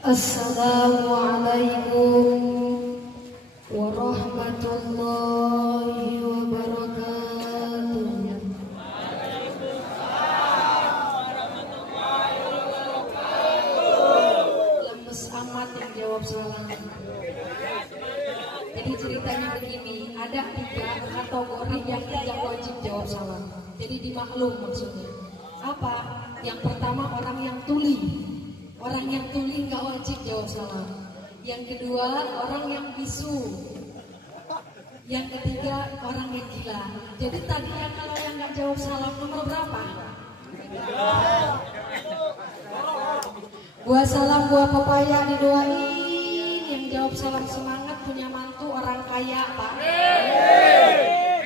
Assalamualaikum warahmatullahi wabarakatuh. Lemes amat yang jawab salam. Jadi ceritanya begini, ada 3 kategori yang tidak wajib jawab salam. Jadi dimaklum maksudnya. Apa? Yang pertama orang yang tuli. Orang yang tuli nggak wajib jawab salam. Yang kedua orang yang bisu. Yang ketiga orang yang gila. Jadi tadinya kalau yang nggak jawab salam nomor berapa? Buah salam, buah pepaya didoain. Yang jawab salam semangat punya mantu orang kaya Pak.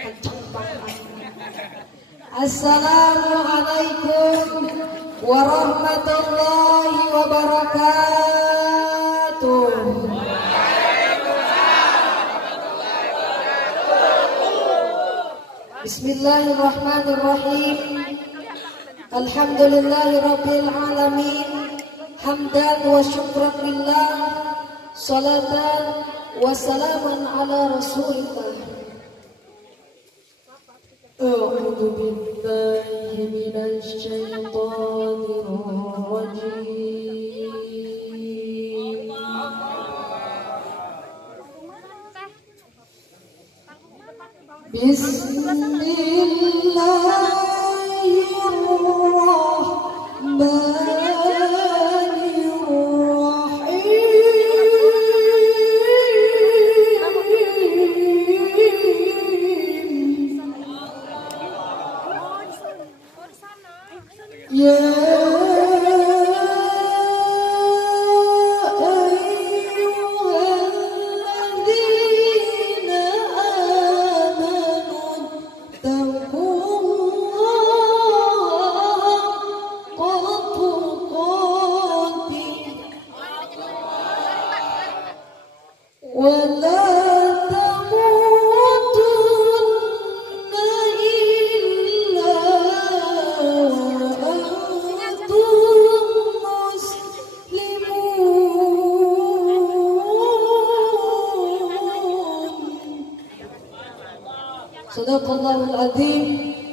Kenceng banget. Assalamualaikum warahmatullahi wabarakatuh. Bismillahirrahmanirrahim. Alhamdulillahirabbil alamin. Hamdan wa syukran lillah. Salatan wa salaman ala Rasulillah. A'udzu billahi minasy syaithanir rajim.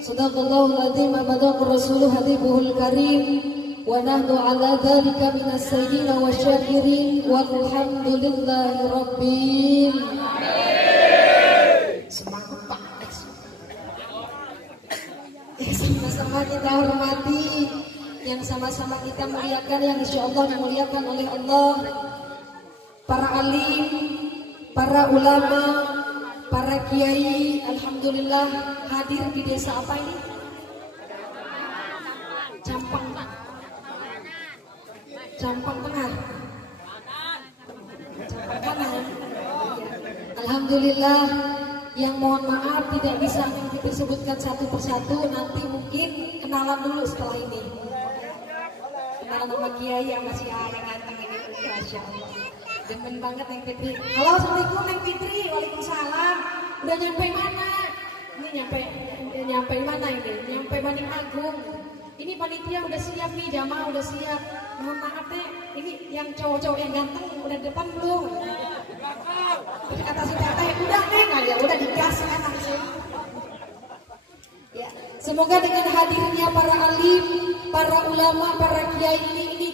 Sadaqallahul azim abadakur rasuluh hadibuhul karim wa nahnu ala dhalika minas sayyidina wa syakirin walhamdulillahi rabbil alamin. Semangat banget. Sama-sama kita hormati, yang sama-sama kita muliakan, yang insyaallah dimuliakan oleh Allah, para alim, para ulama, para kiai. Alhamdulillah hadir di desa apa ini? Campang Tengah. Campang Kanan. Alhamdulillah, yang mohon maaf tidak bisa disebutkan satu persatu, nanti mungkin kenalan dulu setelah ini. Kenalan sama kiai yang masih yang ganteng ini, masya Allah. Demen banget Neng Fitri. Halo, assalamualaikum Neng Fitri. Waalaikumsalam. Udah nyampe mana? Ini nyampe mana ini? Nyampe Banding Agung. Ini panitia udah siap nih, jamaah udah siap. Mohon maaf deh, ini yang cowok-cowok yang ganteng udah depan belum? Terus kata si teteh, udah Neng, ya udah digas kan langsung. Ya, semoga dengan hadirnya para alim, para ulama, para kiai ini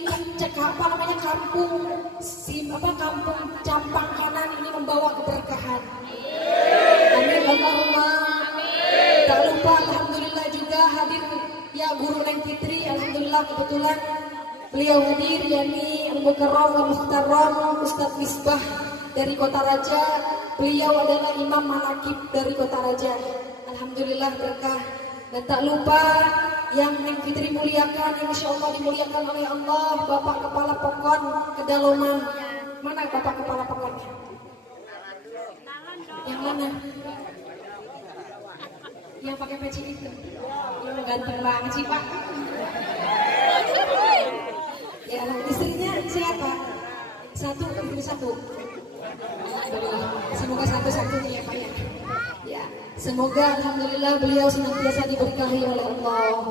apa namanya kampung Campang Kanan ini membawa keberkahan. Amin Allahumma. Tak lupa alhamdulillah juga hadir ya guru Neng Fitri. Alhamdulillah kebetulan beliau hadir, yakni Al-Mukarram wa Muhtaram Ustaz Misbah dari Kota Raja. Beliau adalah Imam Manakib dari Kota Raja. Alhamdulillah berkah. Dan tak lupa yang Neng Fitri muliakan, yang insya Allah dimuliakan oleh Allah, Bapak Kepala Pokon Kedaloman. Mana Bapak Kepala Pokon? Yang mana? Yang pakai peci itu. Yang ganteng banget sih Pak. Ya, istrinya siapa? Satu. Semoga satu-satunya ya Pak ya. Ya, semoga alhamdulillah beliau senantiasa diberkahi oleh Allah.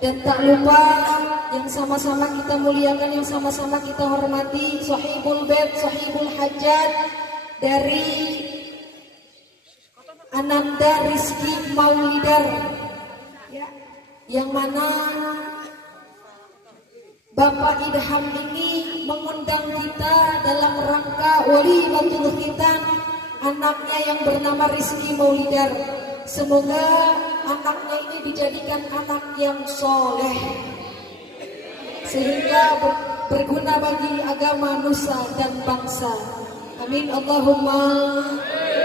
Dan tak lupa yang sama-sama kita muliakan, yang sama-sama kita hormati, Sahibul Bait, Sahibul Hajat dari Ananda Rizky Maulidar, ya, yang mana Bapak Idham ini mengundang kita dalam rangka walimatul khitan anaknya yang bernama Rizky Maulidar. Semoga anaknya ini dijadikan anak yang soleh sehingga berguna bagi agama nusa dan bangsa. Amin Allahumma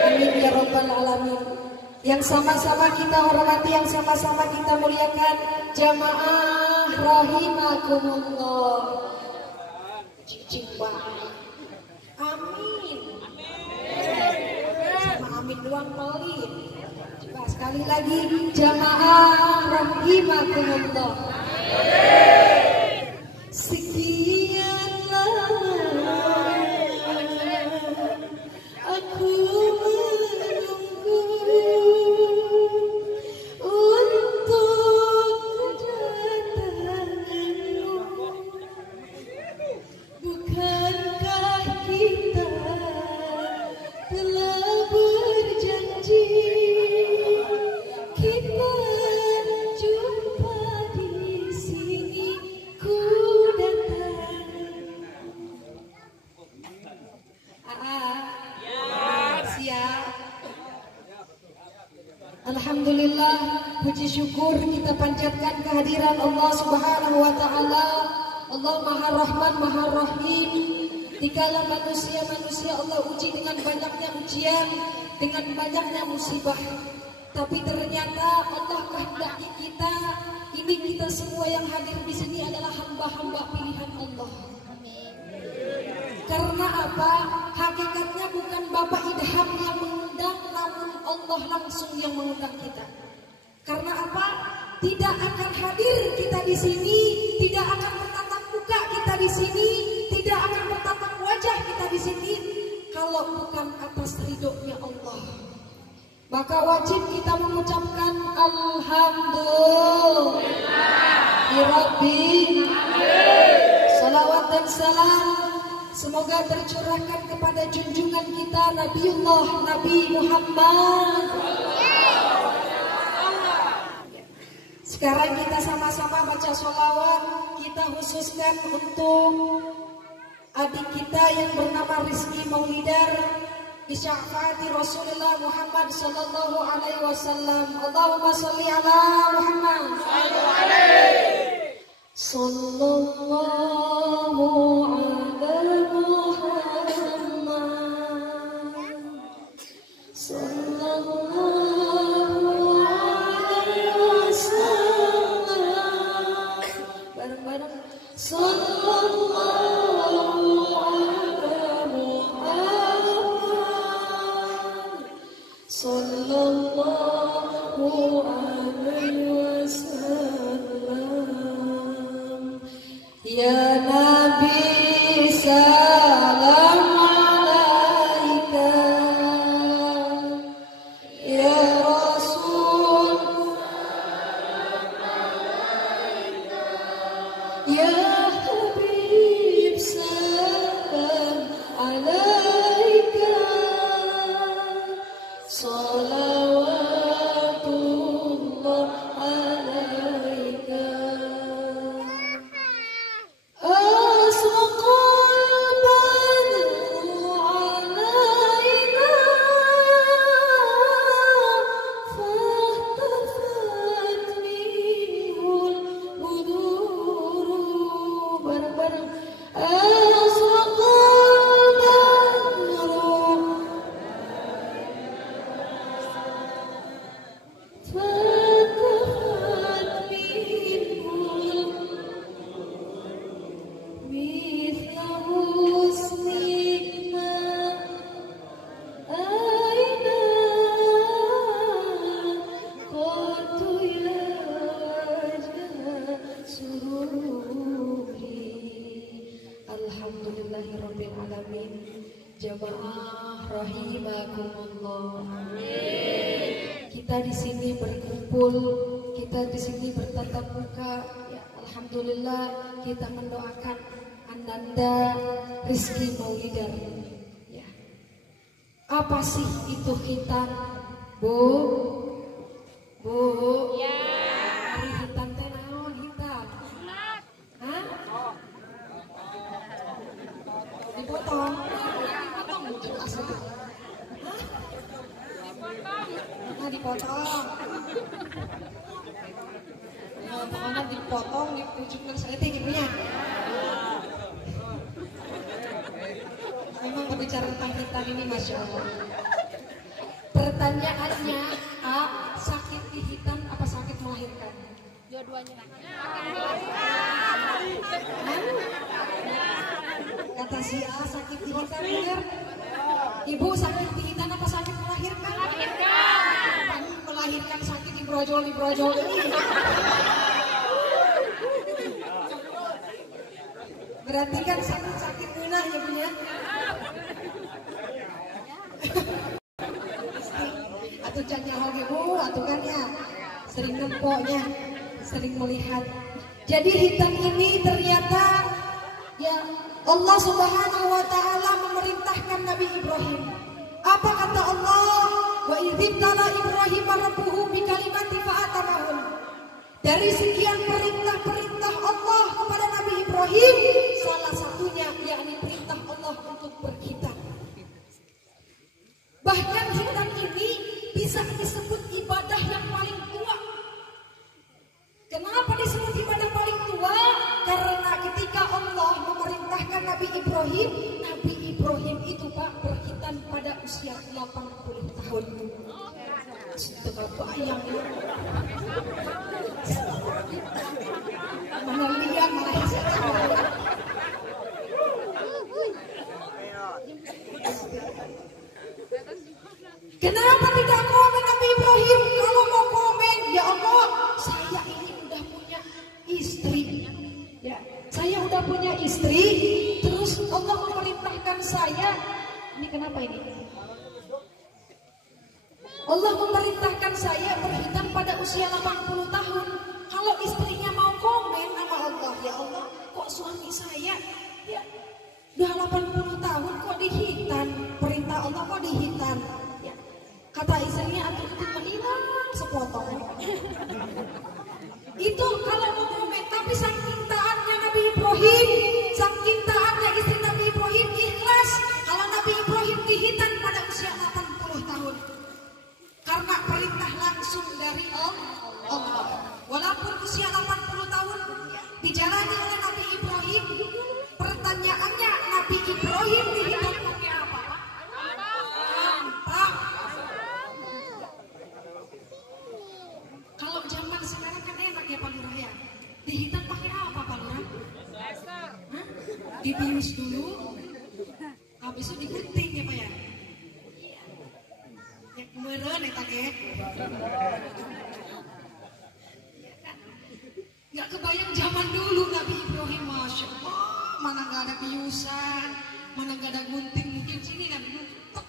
amin ya rabbal alamin. Yang sama-sama kita hormati, yang sama-sama kita muliakan, jamaah rahimakumullah. Cicing banget. Amin. Sama amin doang pelit. Coba sekali lagi, jamaah rahimakumullah. Sekian lama aku menunggu untuk kedatanganmu. Bukankah kita telah berjanji kita jumpa di sini, ku datang. Siap. Alhamdulillah, puji syukur kita panjatkan kehadiran Allah Subhanahu wa taala. Allah Maha Rahman, Maha Rahim. Dikala manusia Allah uji dengan banyaknya ujian, dengan banyaknya musibah. Tapi ternyata Allah kehendaki kita semua yang hadir di sini adalah hamba-hamba pilihan Allah. Karena apa? Hakikatnya bukan Bapak Idham yang mengundang, namun Allah langsung yang mengundang kita. Karena apa? Tidak akan hadir kita di sini, tidak akan bertatap muka kita di sini, tidak akan bertatap wajah kita di sini kalau bukan atas ridhonya Allah. Maka wajib kita mengucapkan Alhamdulillah. Salawat dan salam semoga tercurahkan kepada junjungan kita Nabiullah Nabi Muhammad. Sekarang kita sama-sama baca sholawat. Kita khususkan untuk adik kita yang bernama Rizky Maulidar, bisyafaati Rasulullah Muhammad sallallahu alaihi wasallam. Allahumma sholli ala Muhammad. Sallallahu ala Muhammad. Sallallahu alaihi wasallam. Bareng-bareng. Sallallahu Sallallahu alaihi wasallam. Ya Nabi salam alaika, ya Rasul salam alaika, ya Habib salam alaika. Salawatullah alaika. Asraqal badru alaina, fahtafat minhul buduru. Bareng-bareng. Asraqal badru فكفت منه مثل حسنك ما أين قلت يا وجه سروري. Alhamdulillahirrabbilalamin. Jamaah rahimakumullah. Kita di sini berkumpul, kita kita di sini bertatap muka, ya alhamdulillah kita mendoakan Ananda Rizky Maulidar. Ya. Apa sih itu hitam, Bu? Bu? Ya. Hari hitam teh naon hitam? Hah? Dipotong. Dipotong jelas. Hah? Nah, dipotong. Nah, pokoknya dipotong, dipucukkan saya teh gitu ya. Memang berbicara tentang hitam ini Masya Allah. Pertanyaannya, A, sakit di hitam apa sakit melahirkan? Dua-duanya. Kata si A sakit di hitam benar. Ibu sakit di hitam apa sakit melahirkan? Melahirkan. Melahirkan sakit di brojol ini. Berarti kan sakit minah ya Bu ya. Atau cannya hoge Bu, atau kan ya sering nempoknya, sering melihat. Jadi hitam ini ternyata ya Allah Subhanahu wa taala memerintahkan Nabi Ibrahim. Apa kata Allah? Wa idzibtala Ibrahim rabbuhu bikalimatin fa'atamahun. Dari sekian perintah-perintah Allah kepada Nabi Ibrahim, salah satunya yakni perintah Allah untuk berhitam. Bahkan hitam ini bisa disebut ibadah yang paling tua. Kenapa disebut ibadah paling tua? Karena ketika Allah memerintahkan Nabi Ibrahim itu Pak berhitam pada usia 80 tahun. Sudah bayang ya. Mana lihat malah kenapa tidak komen Nabi Ibrahim? Kalau mau komen, ya Allah, saya ini udah punya istri. Ya, saya udah punya istri. Terus Allah memerintahkan saya. Ini kenapa ini? Allah memerintahkan saya berhitam pada usia 80 tahun. Kalau istrinya mau komen sama Allah, ya Allah, kok suami saya ya udah 80 tahun kok dihitam? Perintah Allah kok dihitam? Ya. Kata istrinya, atau itu menilang sepotong. Itu kalau mau komen, tapi saking taatnya Nabi Ibrahim, saking taatnya istri Nabi Ibrahim ikhlas kalau Nabi Ibrahim dihitam pada usia 80 tahun. Karena perintah langsung dari Allah. Walaupun usia 80 tahun dijalani oleh Nabi Ibrahim, pertanyaannya Nabi Ibrahim dihitam pakai apa? Pak. Kalau zaman sekarang kan enak ya Pak Lurah ya. Dihitam pakai apa Pak Lurah? Hah? Dibius dulu, habis itu digunting ya Pak ya. Ya kemeren ya tak ya. Gak kebayang zaman dulu Nabi Ibrahim, Masya Allah, mana gak ada biusan, mana gak ada gunting, mungkin sini Nabi Nutek.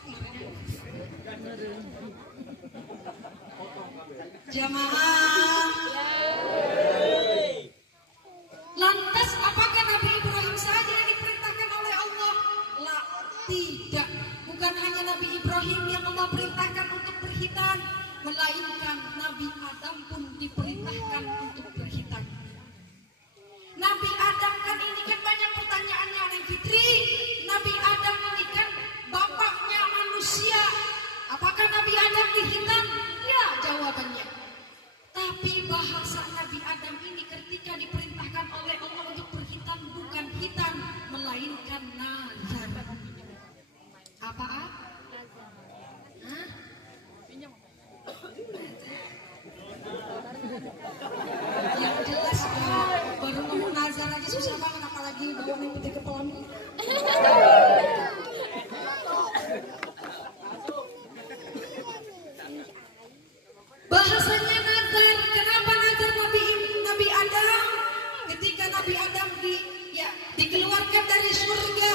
Jamaah. Lantas apakah Nabi Ibrahim saja yang diperintahkan oleh Allah? La, tidak. Bukan hanya Nabi Ibrahim yang Allah perintahkan untuk berhitam, melainkan Nabi Adam pun diperintahkan untuk berhitam. Nabi Adam kan ini kan banyak pertanyaannya Neng Fitri. Nabi Adam ini kan bapaknya manusia. Apakah Nabi Adam dihitam? Ya jawabannya. Tapi bahasa Nabi Adam ini ketika diperintahkan oleh Allah untuk berhitam bukan hitam, melainkan nazar. Apa? Hah? Yang jelas baru ngomong nazar aja susah banget, apalagi bawa yang putih kepala minyak. Bahasanya nazar. Kenapa nazar Nabi Adam? Ketika Nabi Adam dikeluarkan dari surga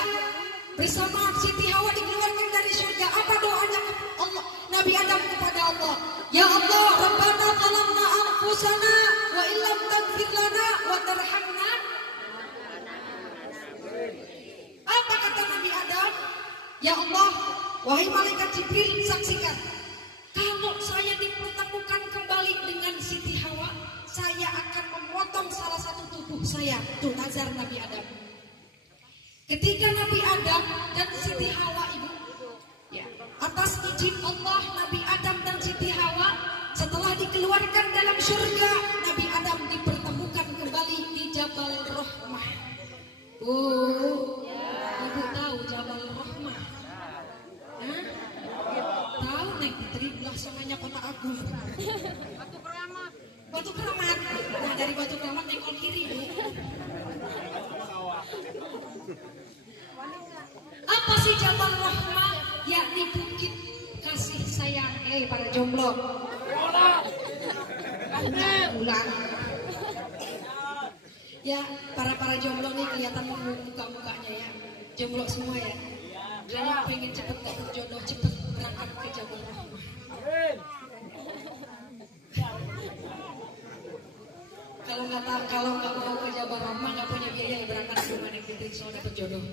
bersama Siti Hawa, dikeluarkan dari surga, apa doanya Allah Nabi Adam kepada Allah? Ya Allah, Rabbana zalamna anfusana wa illam taghfir lana wa tarhamna. Apa kata Nabi Adam? Ya Allah, wahai malaikat Jibril, saksikan. Kalau saya dipertemukan kembali dengan Siti Hawa, saya akan memotong salah satu tubuh saya. Tuh nazar Nabi Adam. Ketika Nabi Adam dan Siti Hawa ibu, ya, atas izin Allah, Nabi Adam dan Siti Hawa setelah dikeluarkan dalam surga, Nabi Adam dipertemukan kembali di Jabal Rahmah. Oh, ibu tahu Jabal Rahmah? Hah? Tahu Neng Fitri, belakangnya Kota Agung. Batu Keramat. Batu Keramat. Nah dari Batu Keramat nengok kiri bu. Apa sih Jabal Rahmah? Yakni bukit kasih sayang. Para jomblo. Ulang. Ya, para jomblo nih kelihatan muka-mukanya ya. Jomblo semua ya. Saya pengen cepet dapet jodoh, cepet berangkat ke Jabal Rahmah. Kalau nggak mau ke Jabal Rahmah, nggak punya biaya ya berangkat ke rumah Neng Fitri soal dapet jodoh.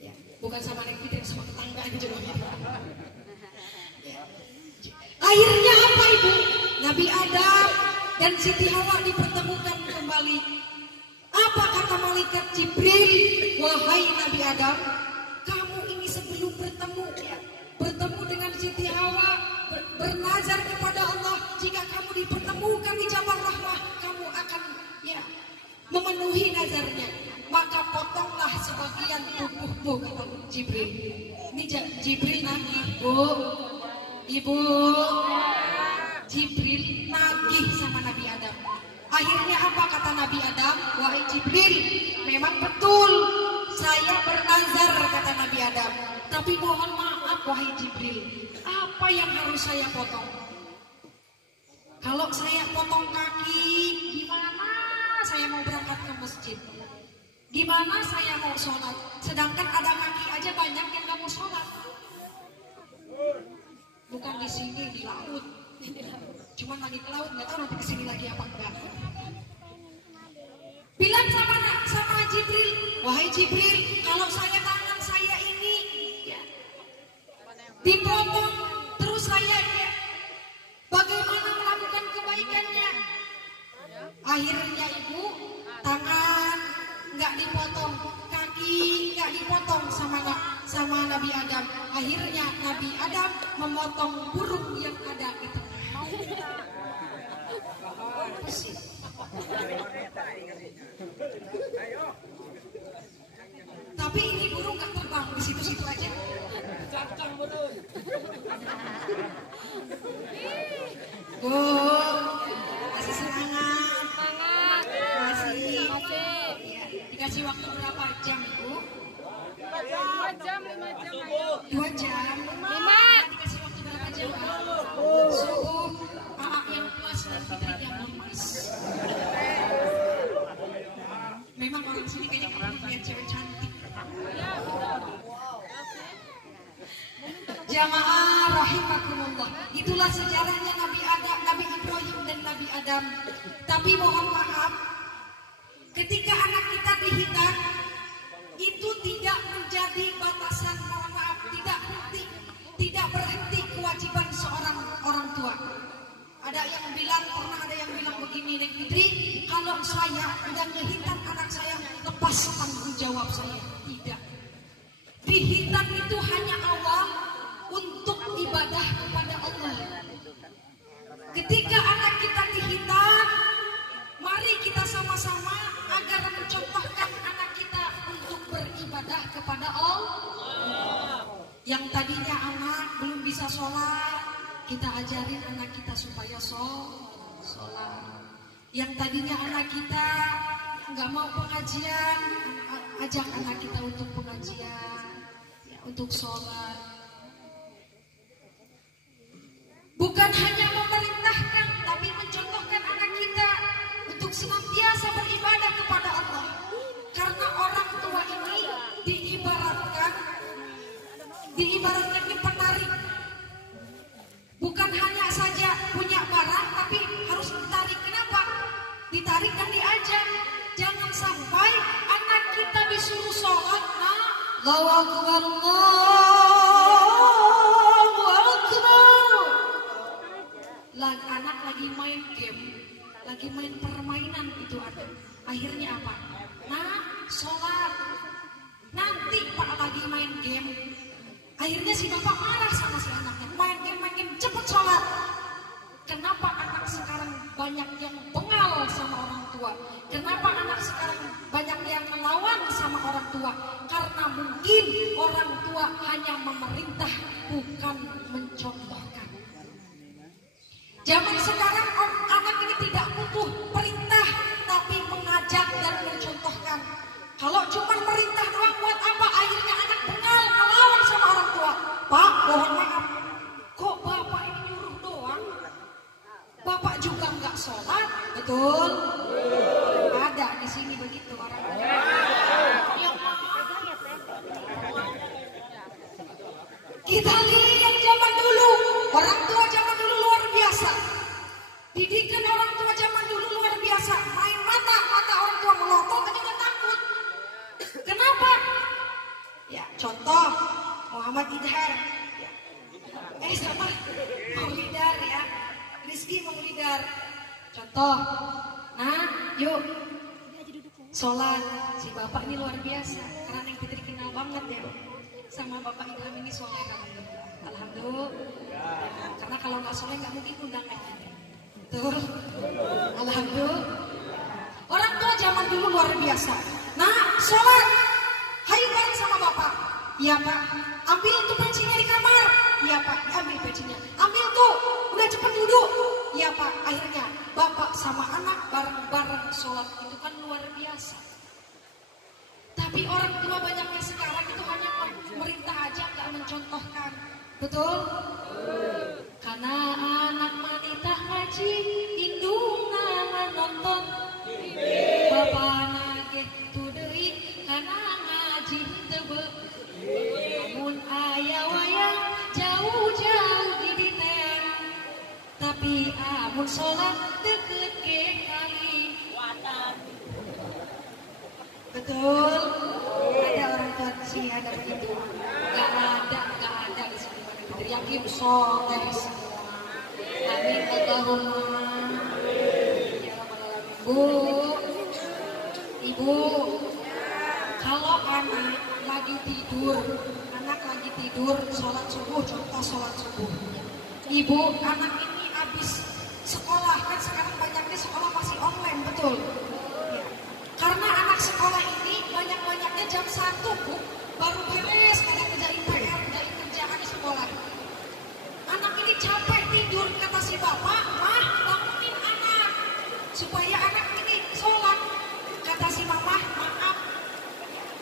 Ya, bukan sama Neng Fitri, sama tetangga aja jodohnya. Ya. Akhirnya apa ibu? Nabi Adam dan Siti Hawa dipertemukan kembali. Apa kata malaikat Jibril? Wahai Nabi Adam, kamu ini sebelum bertemu dengan Siti Hawa, bernazar kepada Allah, jika kamu dipertemukan di Jabal Rahmah, kamu akan memenuhi nazarnya. Maka potonglah sebagian tubuhmu, kata Jibril. Ini Jibril nagih, ibu. Jibril nagih sama Nabi Adam. Akhirnya apa kata Nabi Adam? Wahai Jibril, memang betul saya bernazar, kata Nabi Adam. Tapi mohon maaf wahai Jibril, apa yang harus saya potong? Kalau saya potong kaki, gimana saya mau berangkat ke masjid? Gimana saya mau sholat? Sedangkan ada kaki aja banyak yang gak mau sholat. Bukan di sini, di laut. Cuman lagi ke laut, nggak tahu nanti kesini lagi apa enggak. Bilang sama Jibril, wahai Jibril, kalau tangan saya ini dipotong, terus saya bagaimana melakukan kebaikannya? Akhirnya ibu, tangan nggak dipotong, kaki nggak dipotong sama Nabi Adam. Akhirnya Nabi Adam memotong burung yang ada di tengah. Tapi ini burung nggak terbang, di situ-situ aja. Masih semangat. Masih. Ya, dikasih waktu berapa jam ibu? 2 jam, 5 jam. 2 jam. 5. Dikasih waktu berapa jam? Subuh yang plus dan Fitri yang lemas. Memang orang sini kayaknya pernah lihat cewek cantik. Jamaah rahimakumullah. Itulah sejarahnya Nabi Ibrahim dan Nabi Adam. Tapi mohon maaf, ketika anak kita dihitan, itu tidak menjadi batasan, mohon maaf, tidak berhenti kewajiban seorang orang tua. Pernah ada yang bilang begini, Neng Fitri, kalau saya udah ngehitan anak saya, lepas tanggung jawab saya. Tidak. Dihitan itu hanya awal untuk ibadah kepada Allah. Ketika anak kita dihitan, mari kita sama-sama agar mencontohkan anak kita untuk beribadah kepada Allah. Yang tadinya anak belum bisa sholat, kita ajarin anak kita supaya sholat. Yang tadinya anak kita nggak mau pengajian, ajak anak kita untuk pengajian, untuk sholat. Bukan hanya memerintahkan, tapi mencontohkan anak kita untuk senantiasa beribadah kepada Allah. Karena orang tua ini diibaratkan penarik. Bukan hanya saja punya barang, tapi harus Allahu Akbar, Allahu Akbar. Anak lagi main game, lagi main permainan itu ada. Akhirnya apa? Nah, sholat. Nanti Pak lagi main game. Akhirnya si bapak marah sama si anaknya. Main game, cepet sholat. Kenapa anak sekarang banyak yang bengal sama orang tua? Kenapa anak sekarang banyak yang melawan sama orang tua? Karena mungkin orang tua hanya memerintah, bukan mencontohkan. Zaman sekarang anak ini tidak butuh perintah, tapi mengajak dan mencontohkan. Kalau cuma merintah doang buat apa? Akhirnya anak bengal, melawan sama orang tua. Pak, mohon maaf, kok bapak ini nyuruh doang? Bapak juga nggak sholat, betul? Ada di sini begitu orang. Ya, kita lihat zaman dulu, orang tua zaman dulu luar biasa. Didikan orang tua zaman dulu luar biasa. Main mata orang tua melotot aja nggak takut. Kenapa? Ya, contoh Muhammad Idhar. Sama Maulidar ya. Rizky Maulidar. Contoh. Nah, yuk. Sholat. Si bapak ini luar biasa. Karena yang Fitri kenal banget ya. Sama bapak Ilham ini soleh. Alhamdulillah. Karena kalau nggak soleh nggak mungkin undang Fitri. Betul. Alhamdulillah. Orang tua zaman dulu luar biasa. Nah, sholat. Hayu bareng sama bapak. Iya pak. Ambil tuh pencinya di kamar. Iya pak. Ambil pencinya. Ambil tuh. Udah cepet duduk. Iya pak. Akhirnya bapak sama anak bareng-bareng sholat. Itu kan luar biasa. Tapi orang tua banyaknya sekarang itu hanya merintah aja, nggak mencontohkan. Betul? Karena anak wanita ngaji, indungan nonton. Bapak nageh tu deui karena ngaji tebe. Namun aya wayang jauh-jauh di diten. Tapi amun sholat deket ke kali. Betul? Ada orang tua di sini ada begitu? Gak ada di sini. Yakin soleh semua. Amin Allahumma. Ya Rabbal Alamin. Ibu, kalau anak lagi tidur, sholat subuh, contoh sholat subuh. Ibu, anak ini habis sekolah, kan sekarang banyaknya sekolah masih online, betul? Ya. Karena anak sekolah ini banyak-banyaknya jam 1, Bu, baru beres, kadang kerjain PR, kerjain kerjaan di sekolah. Anak ini capek tidur, kata si bapak, mah bangunin anak, supaya anak ini sholat. Kata si mama, maaf,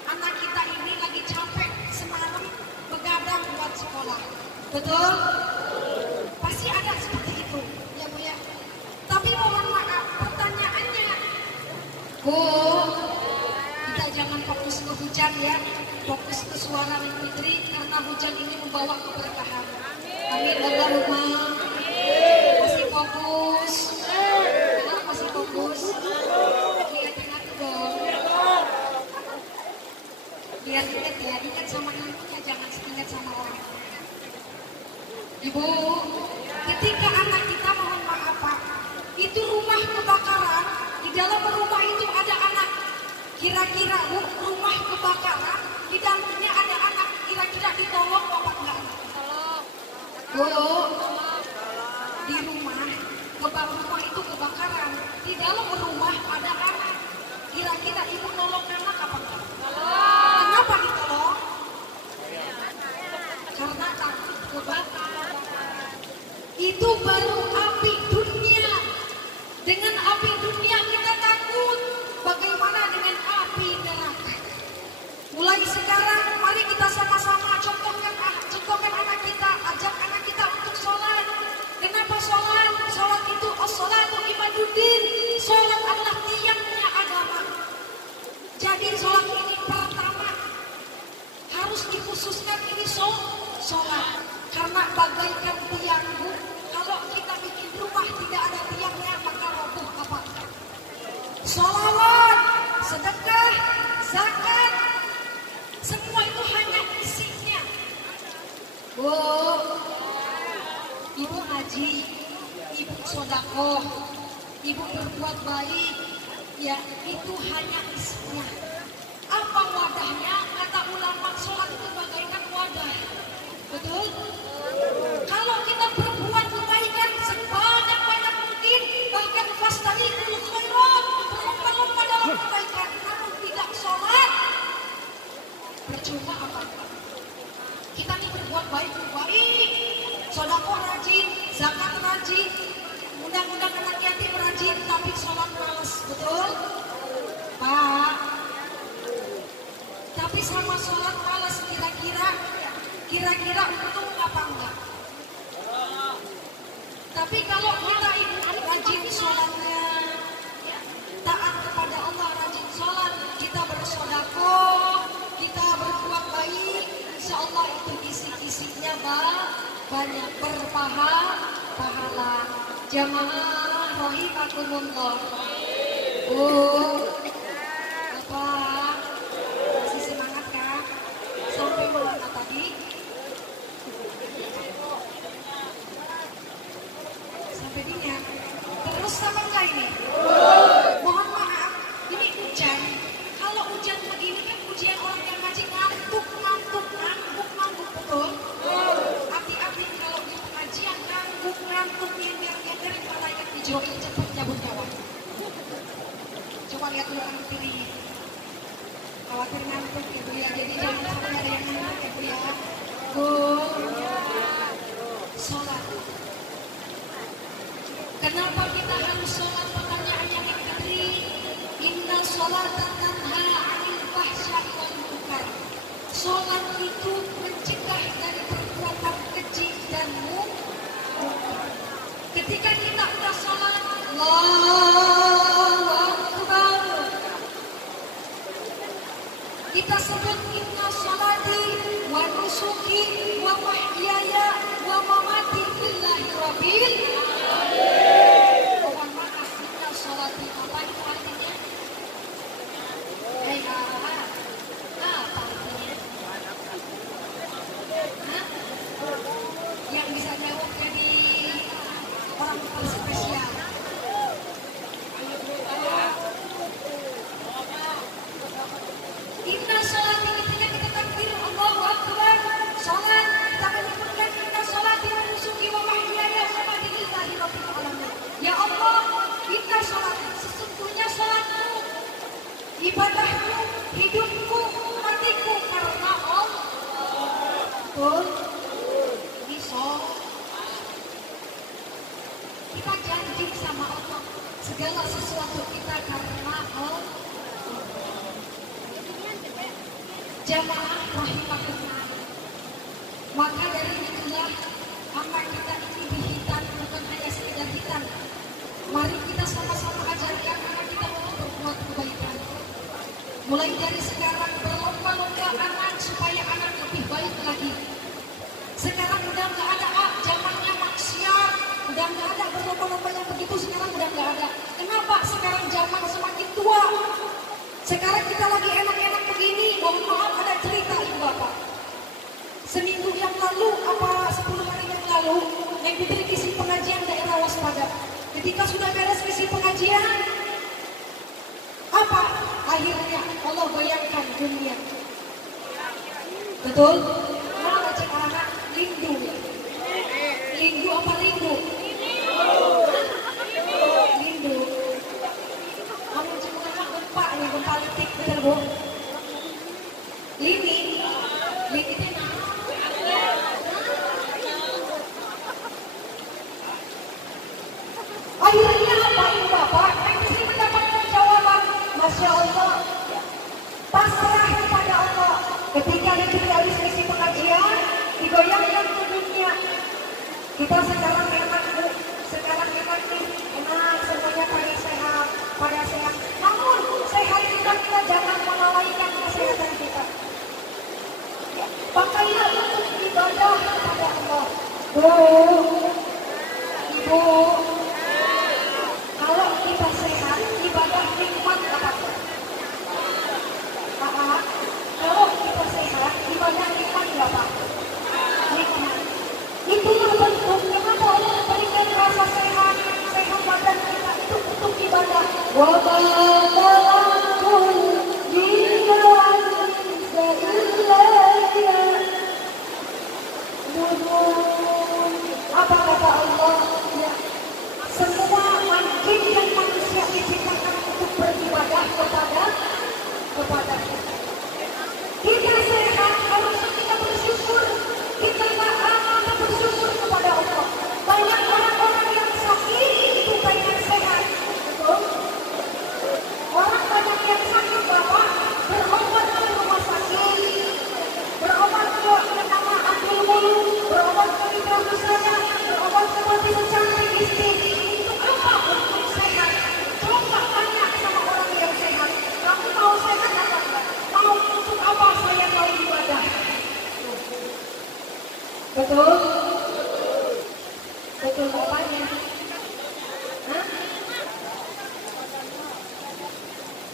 anak kita ini lagi capek semalam begadang buat sekolah. Betul? Pasti ada seperti itu, ya Bu ya. Tapi mohon maaf, pertanyaannya, Bu, kita jangan fokus ke hujan ya, fokus ke suara Fitri karena hujan ini membawa keberkahan. Amin Allahumma. Masih fokus. Kenapa masih fokus? Ingat dong. Biar ingat ya, ingat sama ilmunya, jangan ingat sama orang. Ibu, ketika anak kita mohon maaf Pak, itu rumah kebakaran, di dalam rumah itu ada anak. Kira-kira Bu, rumah kebakaran, di dalamnya ada anak. Kira-kira ditolong apa enggak? Bu, di rumah itu kebakaran. Di dalam rumah ada anak. Kira-kira ibu nolong anak apa enggak? Kenapa ditolong? Karena takut kebakaran. Itu baru api dunia. Dengan api dunia kita takut. Bagaimana dengan api neraka? Mulai sekarang, mari kita sama-sama contohkan anak kita, ajak anak kita untuk sholat. Kenapa sholat? Sholat itu as-sholatu imaduddin. Sholat adalah tiangnya agama. Jadi sholat ini pertama harus dikhususkan ini sholat. Karena bagaikan tiang, Bu, kalau kita bikin rumah tidak ada tiangnya maka roboh apa? Sholawat, sedekah, zakat, semua itu hanya mengaji, ibu sodakoh, ibu berbuat baik, ya itu hanya isinya. Apa wadahnya? Kata ulama, sholat itu bagaikan wadah. Betul? Kalau kita berbuat kebaikan sebanyak-banyak mungkin, bahkan fastabiqul khairat, berlomba-lomba dalam kebaikan, namun tidak sholat, percuma apa? Kita nih berbuat baik, sedekah rajin, zakat rajin, undang-undang anak yatim rajin, tapi sholat malas, betul? Pak, tapi sama sholat malas kira-kira untung apa enggak? Tapi kalau kita ini rajin sholatnya, taat kepada Allah, rajin sholat, kita bersedekah, kita berbuat baik, insya Allah itu isi-isinya banyak berpahala. Jamaah rahimakumullah. Bapak masih semangat kah? Sampai mana tadi? Sampai dini. Terus sama enggak ini? Mohon maaf, ini hujan. Kalau hujan begini kan ujian orang yang ngaji ngantuk, betul? Hati-hati kalau di pengajian ngantuk, nyender, malaikat dijauhin cepat cabut nyawa. Coba lihat dulu kanan kiri. Khawatir ngantuk ya Bu ya, jadi jangan sampai ada yang ngantuk ya Bu ya. Sholat. Kenapa kita harus sholat? Pertanyaannya yang kedua. Inna sholatan tanha 'anil fahsya'i wal munkar. Sholat itu mencegah dari perbuatan keji dan munkar. Ketika kita udah sholat, Allahu Akbar, kita sebut inna sholati wa nusuki wa mahyaya wa mamati lillahi rabbil alamin. Mohon maaf, inna sholati apa itu artinya? Apa artinya? Yang bisa jawab jadi orang spesial. Inna sholati, ketika kita takbir Allahu Akbar, sholat, kita menyebutkan inna sholati wa nusuki wa mahyaya wa mamati lillahi rabbil alamin. Ya Allah, inna sholati, sesungguhnya sholatku, ibadahku, hidupku, matiku karena Allah. Betul? Ini sholat. Kita janji sama Allah, segala sesuatu kita karena Allah. Jamaah rahimakumullah. Maka dari itulah amal kita ini dihitan, bukan hanya sekedar hitan. Mari kita sama-sama ajarkan anak kita untuk berbuat kebaikan. Mulai dari sekarang berlomba-lomba anak supaya anak lebih baik lagi. Sekarang udah nggak ada zamannya maksiat, udah nggak ada berlomba-lomba yang begitu, sekarang udah nggak ada. Kenapa? Sekarang zaman semakin tua. Sekarang kita lagi enak-enak begini, mohon maaf ada cerita Ibu Bapak. Seminggu yang lalu, apa 10 hari yang lalu, yang diberi kisi pengajian daerah waspada. Ketika sudah beres kisi pengajian, apa? Akhirnya Allah bayangkan dunia. Betul? Mana cek anak? Lindu. Lindu apa lindu? Lindu. Kamu cuma gempa nih, gempa letik, bener Bu? Lini itu akhirnya apa Ibu Bapak? Yang di sini mendapatkan jawaban. Masya Allah, pasrah kepada Allah. Ketika negeri habis isi pengajian, digoyangkan ke dunia. Kita sekarang enak Bu, sekarang enak nih, enak semuanya pada sehat. Namun sehat kita jangan melalaikan kesehatan kita. Pakailah untuk ibadah kepada Allah. Bu, Ibu, kalau kita sehat, ibadah nikmat apa? Kalau kita sehat, ibadah nikmat apa? Nikmat. Itulah bentuk kenapa Allah وما خلقت الجن والإنس إلا ليعبدون. Apa kata Allah? Ya, semua jin dan manusia diciptakan untuk beribadah kepada kita sehat, harusnya kita bersyukur. Kita nggak bersyukur kepada Allah. Banyak orang-orang yang sakit itu pengen sehat, betul? Orang banyak yang sakit, Bapak berobat ke rumah sakit, berobat ke nama Abdul Muluk, berobat ke Mitra Husana, berobat ke Mati Cantik Istri. Itu apa untuk sehat? Coba tanya sama orang yang sehat. Kamu mau sehat apa enggak? Mau untuk apa saya mau ibadah? Betul? Betul bapaknya? Hah?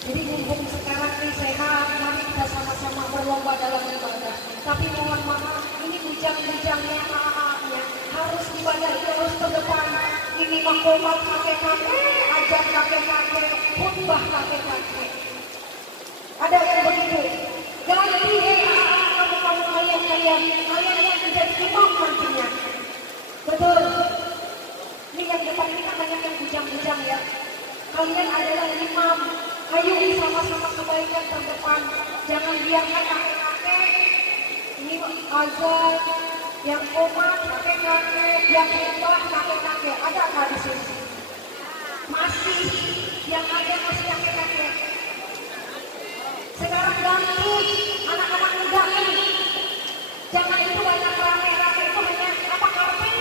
Jadi mumpung sekarang ini sehat, mari kita sama-sama berlomba dalam ibadah. Tapi mohon maaf, ini bujang-bujangnya AA-nya harus ibadah itu harus ke depan. Ini makomat kakek-kakek, ajar kakek-kakek, khutbah kakek-kakek. Ada yang begitu. Ganti kamu kalian yang menjadi imam nantinya. Betul. Ini yang depan ini kan banyak yang bujang-bujang ya. Kalian adalah imam. Ayo sama-sama kebaikan terdepan. Jangan biarkan kakek-kakek. Ini azan yang komat kakek-kakek, yang khutbah kakek-kakek. Ada nggak di sini? Masih. Yang ada masih kakek-kakek. Sekarang ganti anak-anak muda ini. Jangan itu banyak rame-rame itu hanya apa karpet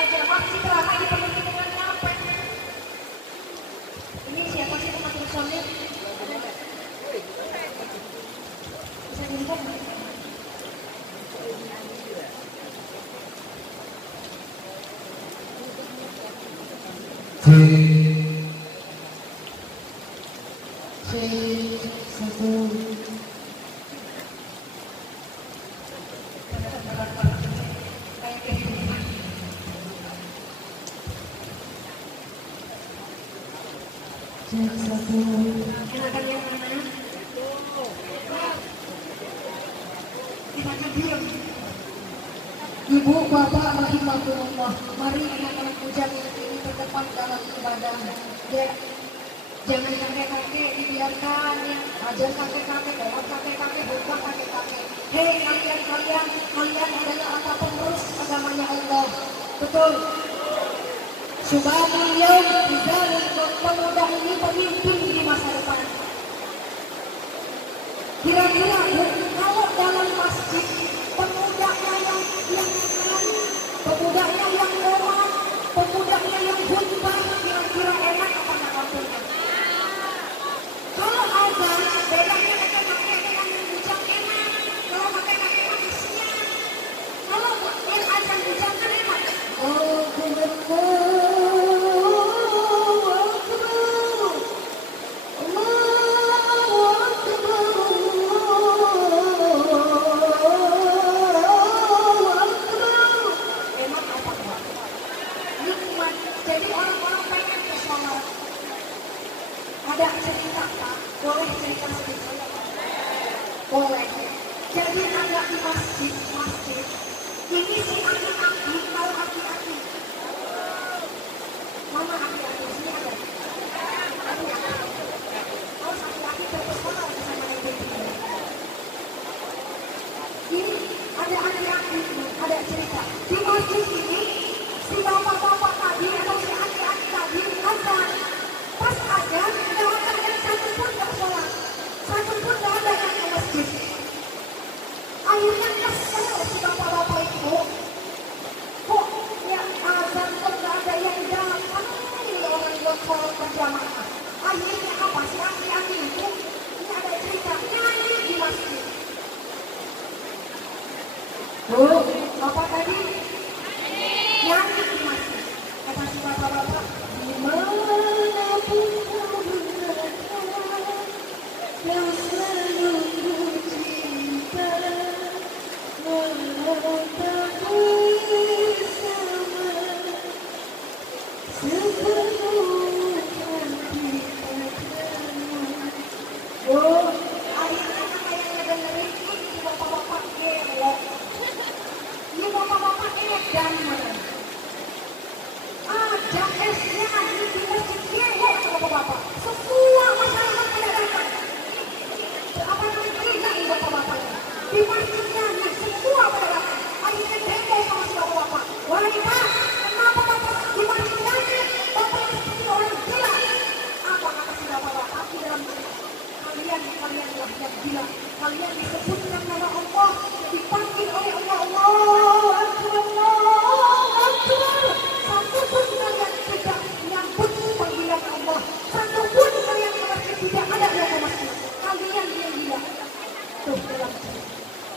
aja. Masjid ramai dipenuhi dengan karpet. Ini siapa sih teman terusannya? Bisa dilihat nggak? Enakan yang mana? Enakan diam. Ibu, Bapak, rahimahullah. Mari anak-anak bujang ini terdepan dalam ibadah. Ya, jangan kakek-kakek dibiarkan ya. Ajar kakek-kakek, bawa kakek-kakek, buka kakek-kakek. Hei kalian adalah apa penerus agamanya Allah. Betul. Subhanallah yaum bidzalik pemuda ini pemimpin di masa depan. Kira-kira kalau dalam masjid pemudanya yang pemudanya yang komat, pemudanya yang khutbah, kira-kira enak apa nggak kampungnya? Kalau azan bedanya kakek-kakek dengan yang bujang enak. Kalau kakek-kakek manisnya, kalau yang azan bujang kan enak. Oh, jadi orang-orang pengen ke sholat. Ada cerita Pak, boleh cerita sedikit? Boleh. Jadi ada di masjid, ini si aki-aki, tahu aki-aki? Mama aki-aki, sini ada? Aki-aki. Oh, aki-aki terpesona bersama ibu. Ini ada aki-aki, ada cerita. Di masjid ini, si bapak-bapak tadi atau si aki-aki tadi azan. Pas azan, nggak ada yang satu pun nggak sholat. Satu pun nggak ada yang ke masjid. Akhirnya kesel si bapak-bapak itu. Kok yang azan kok nggak ada yang datang? Ini orang buat sholat berjamaah. Akhirnya apa? Si aki-aki itu, ini ada cerita, nyanyi di masjid. Bu, bapak tadi nyanyi di masjid. Kata si bapak-bapak, dimanapun kau berada, kau selalu cinta, walau tak bersama, sepenuh hati. Khususnya di Masjid Gede, Bapak-bapak. Semua masyarakat pada datang. Apa namanya ini Bapak-bapak? Di masjidnya semua pada datang. Akhirnya demo sama si Bapak-bapak. Wahai Pak, kenapa Bapak di masjidnya Bapak seperti orang gila? Apa kata si Bapak-bapak? Bilang, kalian adalah yang gila. Kalian disebutkan nama Allah, dipanggil oleh Allah. Allah Akbar, Allah Akbar. Satupun kalian tidak menyambut panggilan Allah. Satupun kalian ke masjid tidak ada yang ke masjid. Kalian yang gila. Tuh dalam.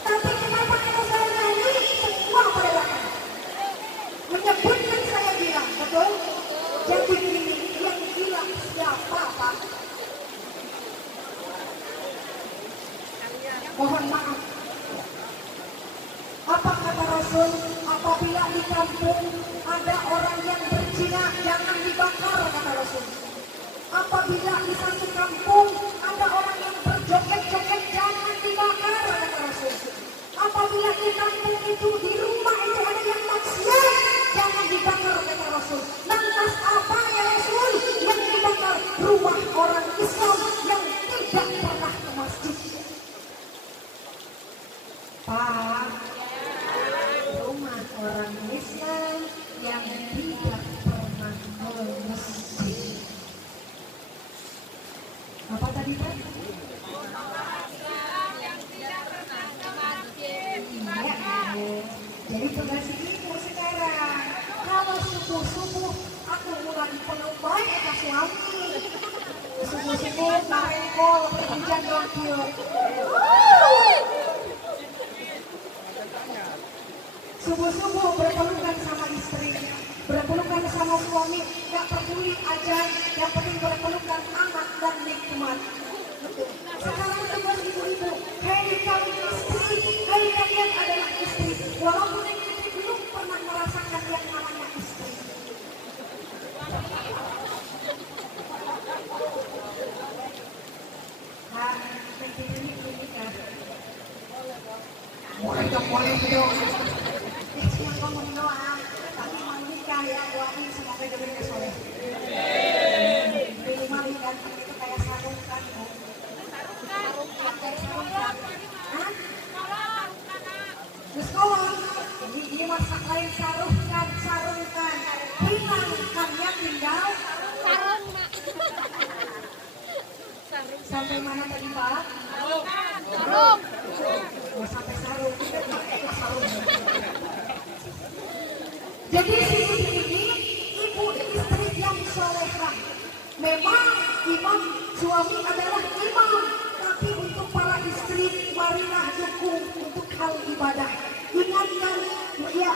Tapi kenapa kalau saya nyanyi semua pada datang menyebutkan saya gila, betul? Jadi ini yang gila siapa Pak? Mohon maaf. Apa kata Rasul? Apabila di kampung ada orang yang berzina, jangan dibakar, kata Rasul. Apabila di satu kampung ada orang yang berjoget-joget, jangan dibakar, kata Rasul. Apabila di kampung itu, di rumah itu ada yang maksiat, jangan dibakar, kata Rasul. Lantas apa ya Rasul yang dibakar? Rumah orang Islam yang tidak pernah ke masjid. Pak, rumah orang Islam yang tidak pernah ke masjid. Apa tadi Pak? Iya, jadi tugas ibu sekarang. Kalau subuh-subuh aku mulai penuh baik ke suami. Subuh-subuh marengkol, hujan gokil. Subuh-subuh berpelukan sama istri, berpelukan sama suami, gak peduli aja, yang penting berpelukan anak dan nikmat. Sekarang tugas ibu-ibu, hei kalian istri, hei kalian adalah istri, walaupun yang istri belum pernah merasakan yang namanya istri. Nah, ini kan. Boleh dong. Cuma ngomong doang, tapi mau nikah ya, doain semoga jodohnya soleh. Minimal ganteng itu kayak sarung kan, kayak sarung kan. Hah? Sekolah. Ini masak lain sarung kan. Hilang kannya tinggal sarung. Sampai mana tadi Pak? Sarung. Oh, sampai sarung. Jadi ini ibu istri yang solehah. Memang imam suami adalah imam, tapi untuk para istri marilah dukung untuk hal ibadah. Ingatkan ya,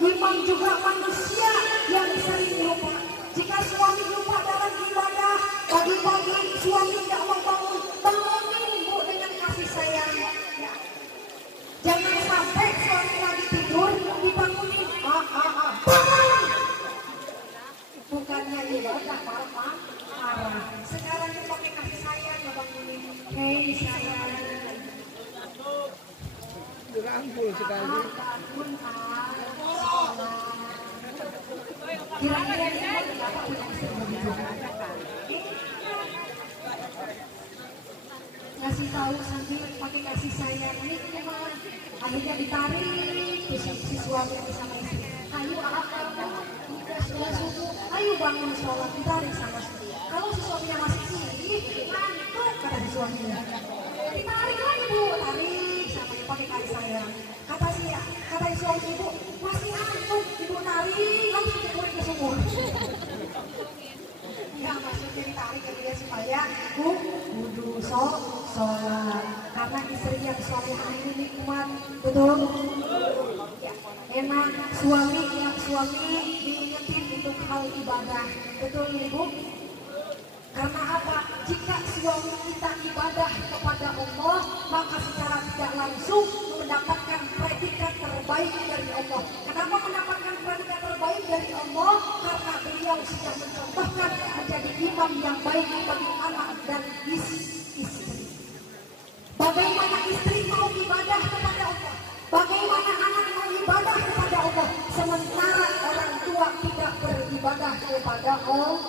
imam juga manusia yang sering lupa. Jika suami lupa dalam ibadah, pagi-pagi suami tidak mau bangunin ibu dengan kasih sayang. Ya. Jangan sampai suami lagi tidur dibangunin. Bangun. Bukannya ibadah marah. Sekarang itu pakai kasih sayang ngebangunin. Hei sayang. Dirangkul sekali. Kira-kira ini kenapa punya istri begitu? Kasih tahu sambil pakai kasih sayang ini memang akhirnya ditarik si suami sama istri. Ayo sudah subuh, ayo bangun sholat, ditarik sama istri. Kalau si suaminya masih sih, ngantuk kata si suaminya. Ditarik lagi bu, tarik sama yang pakai kasih sayang. Kata si suami ibu masih ngantuk, ibu tarik langsung tidur ke sumur. Ya maksudnya ditarik ke dia supaya kudu sholat. Karena istri yang suami ini nikmat, betul? Ya, enak suami diingetin untuk hal ibadah, betul ibu? Karena apa? Jika suami kita ibadah kepada Allah, maka secara tidak langsung mendapatkan predikat terbaik dari Allah. Kenapa mendapatkan predikat terbaik dari Allah? Karena beliau sudah mencontohkan menjadi imam yang baik bagi anak dan istri. Bagaimana istri mau ibadah kepada Allah? Bagaimana anak mau ibadah kepada Allah? Sementara orang tua tidak beribadah. beribadah kepada Allah.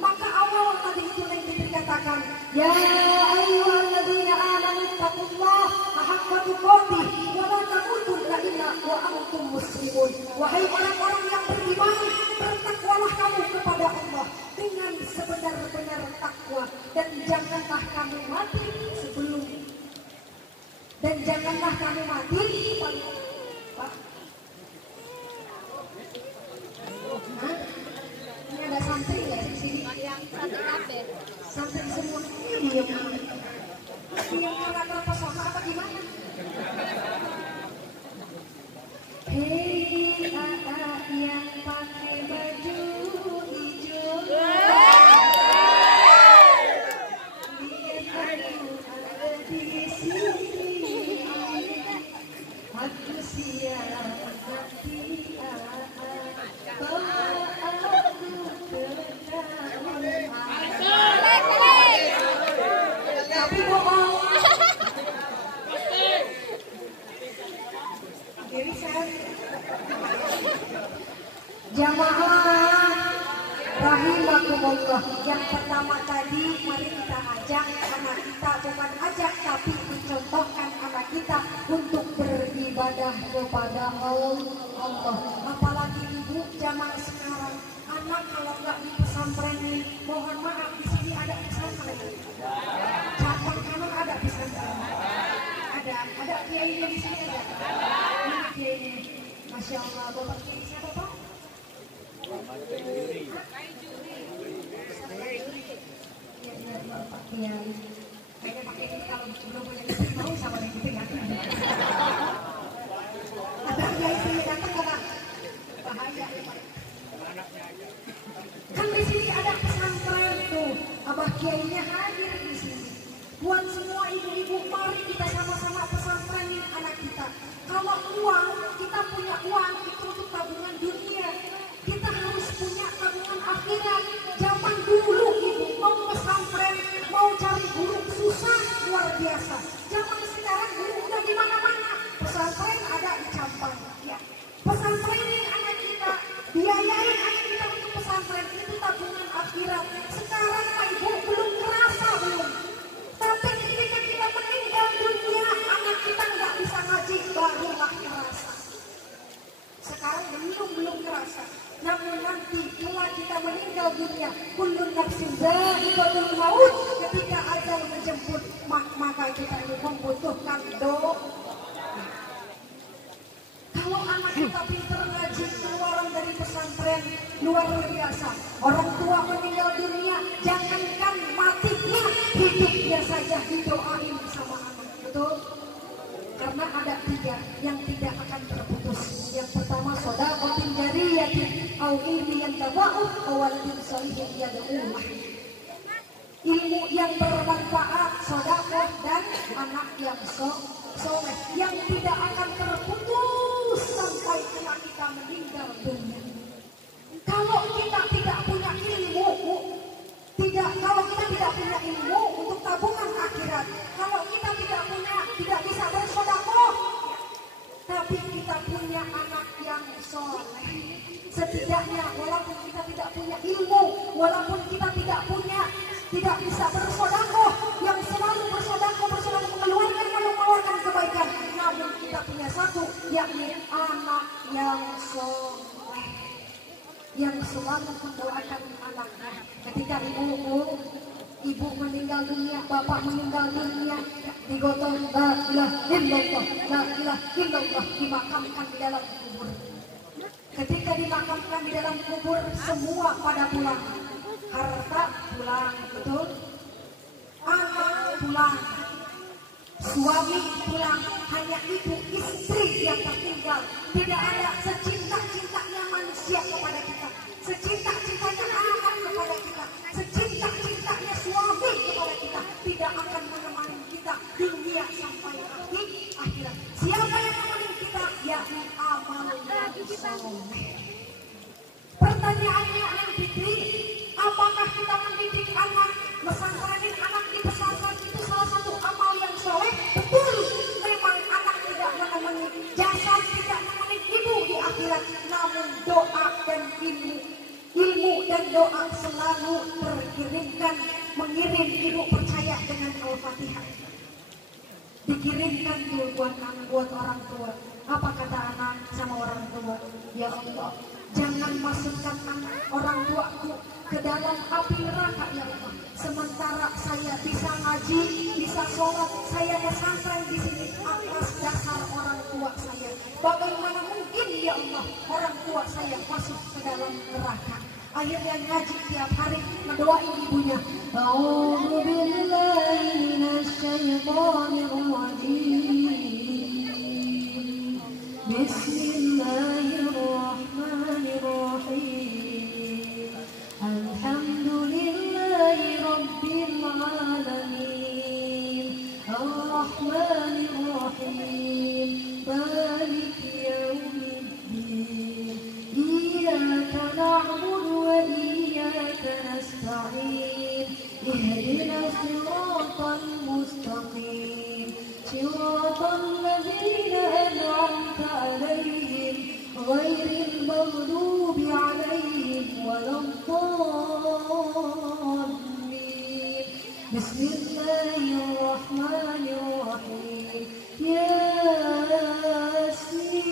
Maka awal tadi itu yang dikatakan, ya ayyuhalladzina amanu taqullaha haqqa tuqatih wa la tamutunna illa wa antum muslimun. Wahai orang-orang yang beriman, bertakwalah kamu kepada Allah dengan sebenar-benar takwa, dan janganlah kamu mati sebelum Pak. Ini ada santri ya di sini? Yang santri kafe. Santri semua ini diam. Yang karena pesona apa gimana? Hei kakak yang pakai baju hijau, lihat aku ada di sini. Aku siap nanti bawa aku ke tapi bohong. Diri saya jamaah rahimakumullah. Yang pertama tadi mari kita ajak anak kita, bukan ajak tapi mencontohkan anak kita untuk beribadah kepada Allah. Apalagi ibu zaman sekarang, anak kalau nggak di pesantren nih, mohon maaf di sini ada pesantren. Cabang kanan ada pesantren. Ada kiai yang di sini ada. Mana kiai? Masya Allah, bapak kiai siapa pak? Iya, bapak kiai. Kayaknya pakai ini kalau belum punya istri mau sama yang kuping aku. Ada kiai sini datang nggak? Bahaya. Kan di sini ada pesantren tuh, abah kiainya hadir di sini. Buat semua ibu-ibu, mari kita sama-sama pesantrenin anak kita. Kalau uang, kita punya uang itu untuk tabungan dunia. Kita harus punya tabungan akhirat. Zaman dulu ibu mau pesantren, mau cari guru susah luar biasa. Zaman sekarang guru udah di mana-mana. Pesantren ada di Campang. Ya. Pesantrenin anak kita, biayain anak kita untuk pesantren, itu tabungan akhirat. Sekarang Pak Ibu belum kerasa belum. Tapi ketika kita meninggal dunia, anak kita nggak bisa ngaji, barulah kerasa. Sekarang belum kerasa. Namun nanti setelah kita meninggal dunia, kullun nafsin dha'iqatul maut, ketika ajal menjemput, maka kita ini membutuhkan doa. Kalau anak kita pintar ngaji, keluaran dari pesantren, luar biasa. Orang tua meninggal dunia, jangankan matinya, hidupnya saja didoain sama anak. Betul? Karena ada 3 yang tidak akan terputus. Yang pertama, shadaqatin jariyatin au ilmi yang tabau awaladin sholihin yad'ulah. Ilmu yang bermanfaat, sedekah, dan anak yang soleh yang tidak akan terputus sampai kita meninggal dunia. Kalau kita tidak punya ilmu, kalau kita tidak punya ilmu untuk tabungan akhirat, kalau kita tidak bisa bersedekah, tapi kita punya anak yang soleh, setidaknya walaupun kita tidak punya ilmu, walaupun kita tidak bisa bersedekah, yang selalu bersedekah mengeluarkan kebaikan, namun kita punya satu, yakni anak yang soleh yang selalu mendoakan anaknya. Ketika ibu meninggal dunia, bapak meninggal dunia, digotong la ilaha illallah, dimakamkan di dalam kubur. Ketika dimakamkan di dalam kubur, semua pada pulang, harta pulang, betul, anak pulang, suami pulang, hanya ibu istri yang tertinggal. Tidak ada secinta-cintanya manusia kepada kita, secinta-cintanya anak kepada kita, secinta-cintanya suami kepada kita, tidak akan menemani kita dunia sampai akhirat. Siapa yang menemani kita? Yakni amal yang soleh. Pertanyaannya yang Fitri, apakah kita mendidik anak, pesantrenin anak di pesantren itu salah satu amal yang soleh? Betul, memang anak tidak menemani, jasad tidak menemani ibu di akhirat, namun doa dan doa selalu terkirimkan, mengirim ibu percaya dengan Al-Fatihah. Dikirimkan tuh buat orang tua. Apa kata anak sama orang tua? Ya Allah, jangan masukkan anak orang tuaku ke dalam api neraka ya Allah. Sementara saya bisa ngaji, bisa sholat, saya pesantren di sini atas dasar orang tua saya. Bagaimana mungkin ya Allah orang tua saya masuk ke dalam neraka? Akhirnya ngaji tiap hari mendoain ibunya. A'udzu billahi minasyaitonir rajim. Bismillahirrahmanirrahim. Alhamdulillahi rabbil alamin. Ar-Rahmanir Rahim. Maliki yaumiddin. Iyyaka na'budu wa iyyaka nasta'in. Ihdinas siratal mustaqim. Siratal ladzina an'amta 'alaihim ghairil maghdubi 'alaihim waladdallin. Bismillahirrahmanirrahim. Yasin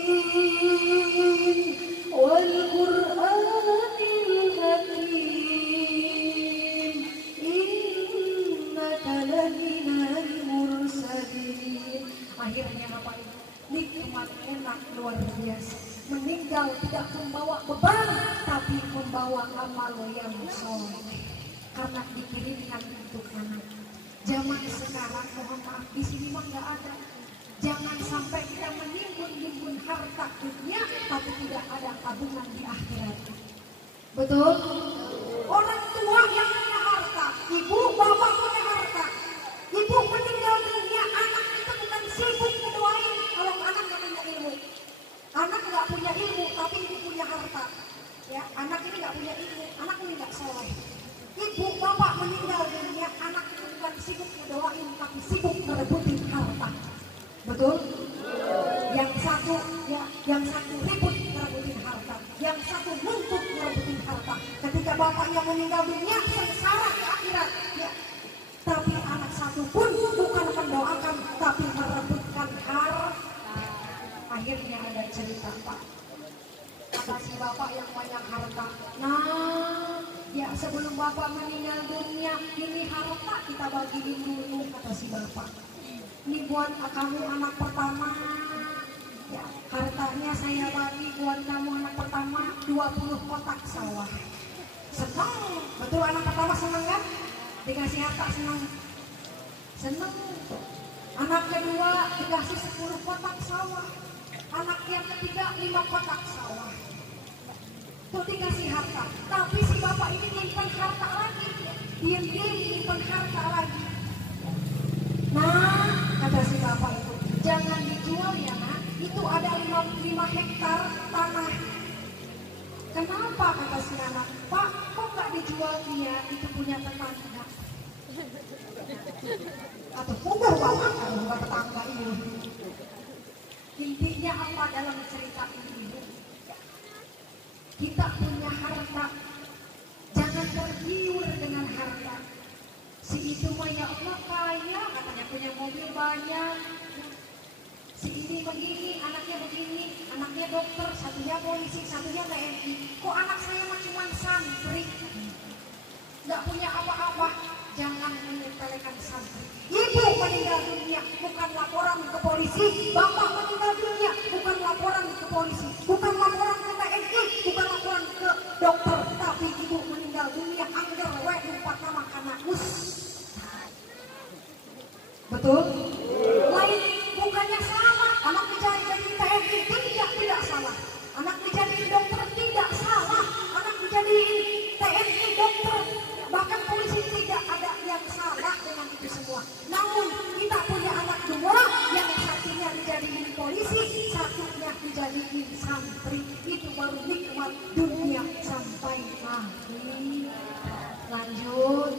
wal Qur'anil hakim. Innaka laminal mursalin. Akhirnya Bapak Ibu, nikmat enak luar biasa. Meninggal tidak membawa beban, tapi membawa amal yang soleh. Karena dikirimkan untuk anak. Zaman sekarang, mohon maaf, di sini mah nggak ada. Jangan sampai kita menimbun-nimbun harta dunia, tapi tidak ada tabungan di akhirat. Betul? Orang tua yang punya harta, ibu, bapak punya harta. Ibu meninggal dunia, anak itu bukan sibuk mendoain kalau anak nggak punya ilmu. Anak nggak punya ilmu, tapi ibu punya harta. Ya, anak ini nggak punya ilmu, anak ini nggak soleh. Ibu, bapak meninggal dunia, anak itu bukan sibuk mendoain, tapi sibuk merebutin harta. Betul? Yang satu ribut merebutin harta, yang satu nuntut merebutin harta. Ketika bapaknya meninggal dunia, sengsara di akhirat. Ya. Tapi anak satu pun bukan mendoakan, tapi merebutkan harta. Akhirnya ada cerita Pak. Kata si bapak yang banyak harta. Nah, ya sebelum bapak meninggal dunia, ini harta kita bagiin dulu, kata si bapak. Ini buat kamu anak pertama. Ya, hartanya saya bagi buat kamu anak pertama 20 kotak sawah. Senang, betul anak pertama senang kan? Dikasih harta senang. Senang. Anak kedua dikasih 10 kotak sawah. Anak yang ketiga 5 kotak sawah. Tuh dikasih harta. Tapi si bapak ini nyimpan harta lagi. Diam-diam nyimpan harta lagi. Nah, kata si bapak itu, jangan dijual ya nak. Itu ada 5 hektar tanah. Kenapa, kata si anak? Pak, kok gak dijual dia? Itu punya tetangga. Atau punggul bapak, kalau bukan tetangga ini. Intinya apa dalam cerita ini? Kita punya harta, jangan tergiur dengan harta. Si itu mah ya Allah kaya, katanya punya mobil banyak. Si ini begini, anaknya dokter, satunya polisi, satunya TNI. Kok anak saya mah cuma santri, nggak punya apa-apa? Jangan menyepelekan santri. Ibu meninggal dunia, bukan laporan ke polisi. Bapak meninggal dunia, bukan laporan ke polisi, bukan laporan ke TNI, bukan laporan ke dokter. Tapi ibu meninggal dunia, angger wae empat nama karena us. Betul? Lain bukannya salah. Anak dijadiin TNI tidak salah. Anak dijadiin dokter tidak salah. Anak dijadiin TNI dokter bahkan polisi tidak ada yang salah dengan itu semua. Namun kita punya anak dua, yang satunya dijadiin polisi, satunya dijadiin santri. Itu baru nikmat dunia sampai akhir. Lanjut.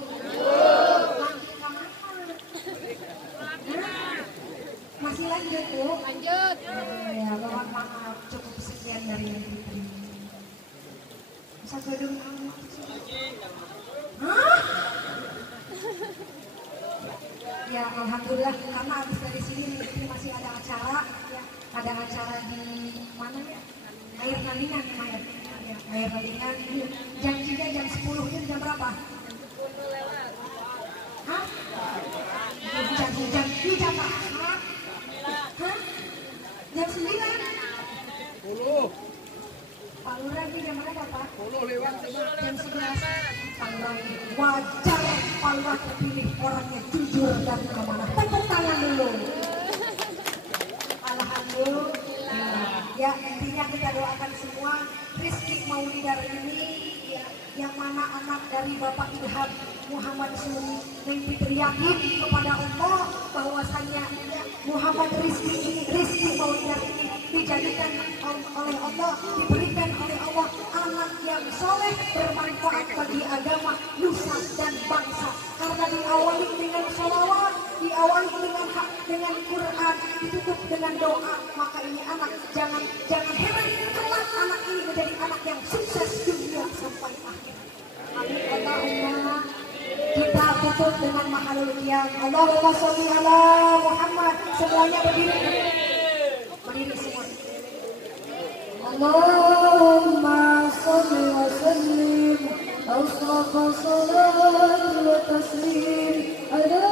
Masih lanjut Bu? Lanjut. Ya, mohon maaf, cukup sekian dari yang diterima. Satu gedung. Hah? Ya alhamdulillah karena habis dari sini Fitri masih ada acara ya, ada acara di mana ya? Air Nandingan kemarin. Ya, Air Nandingan janjinya jam 10 itu jam berapa? Hah? Jam berapa? Hah? Jam 9? 10. Pak Lurah ini jam berapa Pak? 10 lewat Jam 11. Pak Lurah ini wajar Pak Lurah terpilih orangnya jujur dan amanah. Tepuk tangan dulu. Alhamdulillah. Ya intinya kita doakan semua Rizky Maulidar ini ya, yang mana anak dari Bapak Ilham Muhammad Suri dan Fitri yakin kepada Allah bahwasannya ya, Muhammad Rizky Maulidar ini dijadikan oleh Allah, diberikan oleh Allah anak yang soleh bermanfaat bagi agama, nusa dan bangsa. Karena diawali dengan sholawat, diawali dengan Quran, ditutup dengan doa, maka ini anak jangan heran kelak anak ini menjadi anak yang sukses dunia sampai akhir. Amin Allahumma. Kita tutup dengan mahalul qiyam. Allahumma sholli ala Muhammad. Semuanya berdiri. Berdiri semua. Allahumma sholli wa sallim asrafa salat wa taslim ala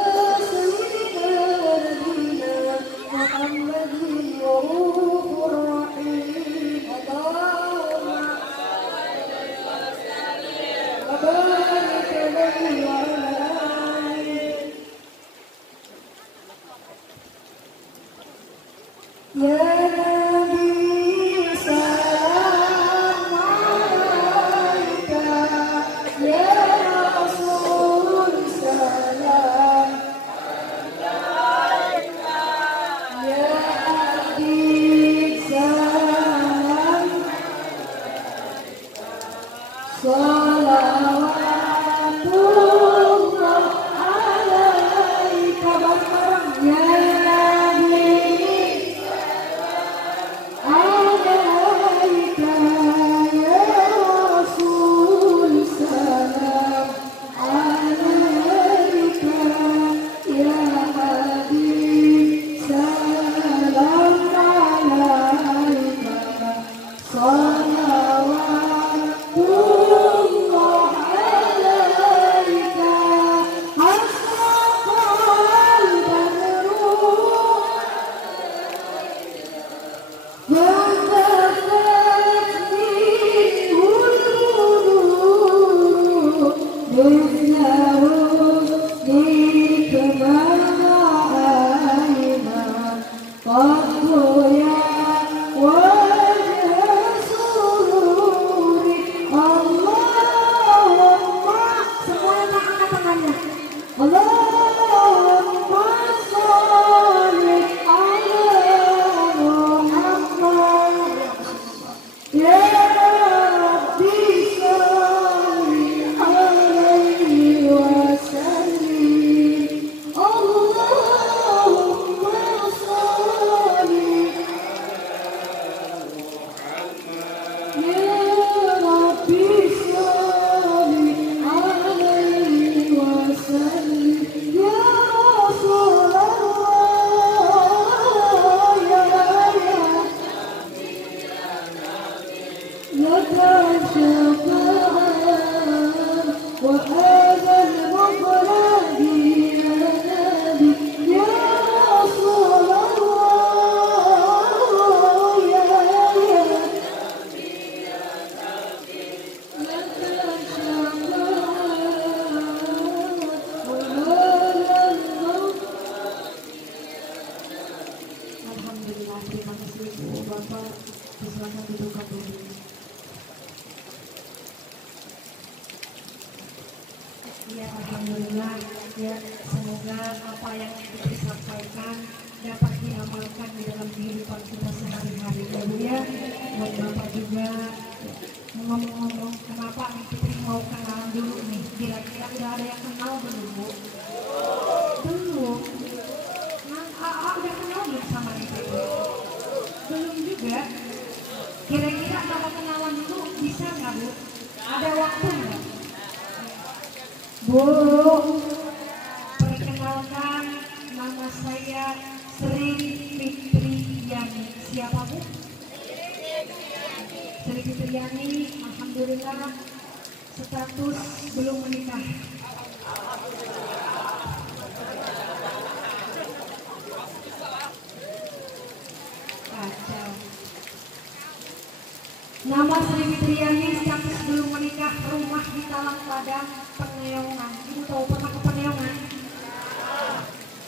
sayyidina wa nabiyina Muhammadin wa ruhur rahim. Allahumma wa barik alaihi wa ala alihi. Ya Ada waktu nggak? Bu, perkenalkan nama saya Sri Fitriani. Siapa Bu? Sri Fitriani, alhamdulillah status belum menikah. Kacau. Nama Sri Fitriani, status belum menikah, rumah di Talang Padang, Peneongan. Ibu tahu pernah ke Peneongan?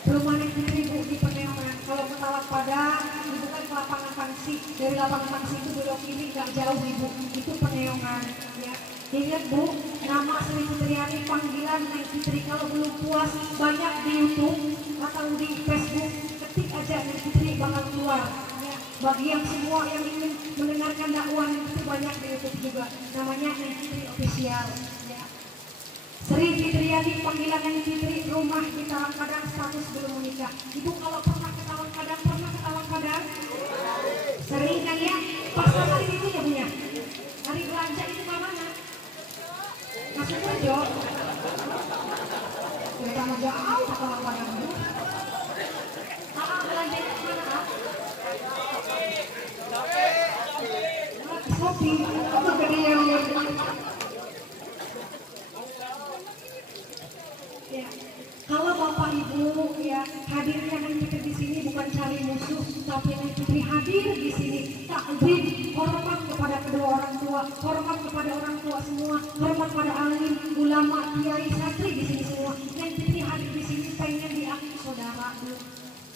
Rumah Neng Fitri Bu di Peneongan. Kalau ke Talang Padang, ibu kan ke lapangan Tangsi. Dari lapangan Tangsi itu belok kiri, gak jauh ibu. Itu Peneongan. Ya. Ingat Bu, nama Sri Fitriani panggilan Neng Fitri. Kalau belum puas, banyak di YouTube atau di Facebook, ketik aja Neng Fitri bakal keluar. Bagi yang semua yang ingin mendengarkan dakwah itu banyak di YouTube juga. Namanya Neng Fitri Official. Ya. Sri Fitriani panggilan Neng Fitri, rumah di Talang Padang, status belum menikah. Ibu kalau pernah ke Talang Padang, pernah ke Talang Padang? Sering kan ya? Pas hari itu ya Bu ya? Hari belanja itu mana? Masuk Rejo. Pertama jauh ke Talang Padang. Belanja itu mana? Kopi, apa gede yang ya. Kalau Bapak Ibu ya hadirnya Neng Fitri di sini bukan cari musuh, tapi Neng Fitri hadir di sini taklim, hormat kepada kedua orang tua, hormat kepada orang tua semua, hormat pada alim, ulama, kiai, santri di sini semua. Neng Fitri hadir di sini pengen diakui saudara.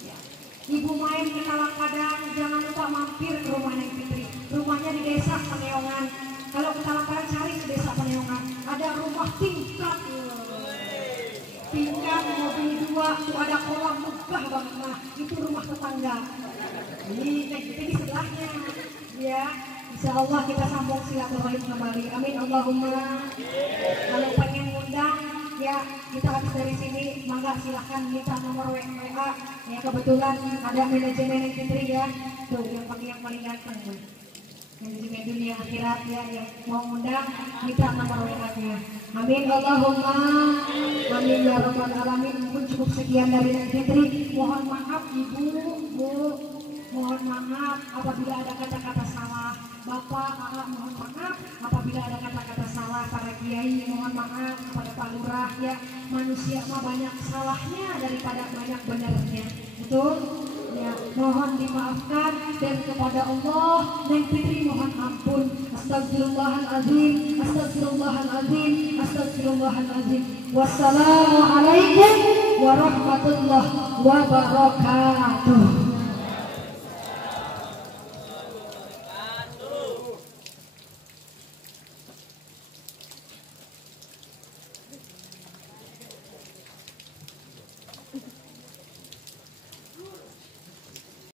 Ya. Ibu main ke Talang Padang, jangan lupa mampir ke rumah Neng Fitri. Rumahnya di desa Peneongan. Kalau ke Talang Padang cari ke desa Peneongan. Ada rumah tingkat, mobil 2, tuh ada kolam megah banget. Nah, itu rumah tetangga. Ini Neng Fitri di sebelahnya. Ya, insya Allah kita sambung silaturahim kembali. Amin Allahumma. Kalau pengen ngundang, ya kita habis dari sini, mangga silahkan minta nomor WA. Ya kebetulan ada manajemen Neng Fitri ya, tuh yang paling ganteng. Manajemen dunia akhirat ya yang mau undang minta nomor WA-nya. Amin Allahumma. Amin ya rabbal alamin. Mungkin cukup sekian dari Neng Fitri. Mohon maaf Ibu, Bu, mohon maaf apabila ada kata-kata salah. Bapak, mohon maaf apabila ada kata-kata salah. Para kiai mohon maaf kepada Pak Lurah ya. Manusia mah banyak salahnya daripada banyak benarnya. Betul? Ya, mohon dimaafkan dan kepada Allah Neng Fitri mohon ampun. Astagfirullahaladzim, astagfirullahaladzim, astagfirullahaladzim. Wassalamualaikum warahmatullahi wabarakatuh.